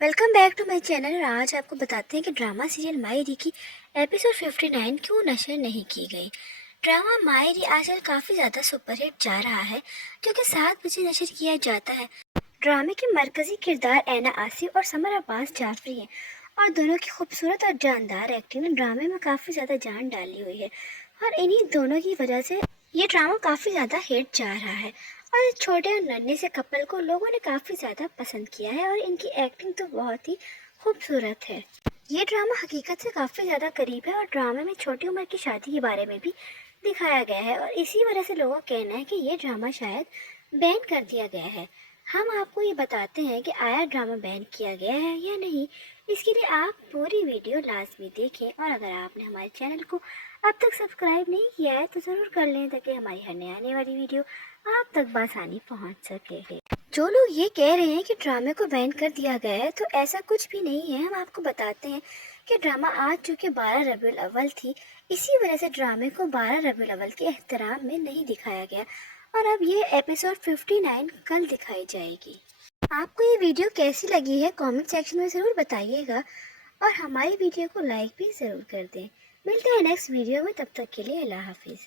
Welcome back to my channel. और आज आपको बताते हैं कि ड्रामा सीरियल मायरी की एपिसोड 59 क्यों नशर नहीं की गई। ड्रामा मायरी आजकल काफ़ी ज़्यादा सुपरहिट जा रहा है, जो कि 7 बजे नशर किया जाता है। ड्रामे के मरकजी किरदार ऐना आसिफ और समर अब्बास जाफरी हैं, और दोनों की खूबसूरत और जानदार एक्टिंग ने ड्रामे में काफ़ी ज़्यादा जान डाली हुई है, और इन्हीं दोनों की वजह से ये ड्रामा काफ़ी ज़्यादा हिट जा रहा है। और इस छोटे और नन्हे से कपल को लोगों ने काफ़ी ज़्यादा पसंद किया है, और इनकी एक्टिंग तो बहुत ही खूबसूरत है। ये ड्रामा हकीकत से काफ़ी ज़्यादा करीब है, और ड्रामे में छोटी उम्र की शादी के बारे में भी दिखाया गया है, और इसी वजह से लोगों का कहना है कि ये ड्रामा शायद बैन कर दिया गया है। हम आपको ये बताते हैं कि आया ड्रामा बैन किया गया है या नहीं। इसके लिए आप पूरी वीडियो लाजमी देखें, और अगर आपने हमारे चैनल को अब तक सब्सक्राइब नहीं किया है तो ज़रूर कर लें, ताकि हमारी हर नई आने वाली वीडियो आप तक बआसानी पहुंच सके। जो लोग ये कह रहे हैं कि ड्रामे को बैन कर दिया गया है, तो ऐसा कुछ भी नहीं है। हम आपको बताते हैं कि ड्रामा आज चूँकि 12 रबीउल अव्वल थी, इसी वजह से ड्रामे को 12 रबीउल अव्वल के एहतराम में नहीं दिखाया गया, और अब ये एपिसोड 59 कल दिखाई जाएगी। आपको ये वीडियो कैसी लगी है कमेंट सेक्शन में ज़रूर बताइएगा, और हमारी वीडियो को लाइक भी ज़रूर कर दें। मिलते हैं नेक्स्ट वीडियो में, तब तक के लिए अल्लाह हाफिज़।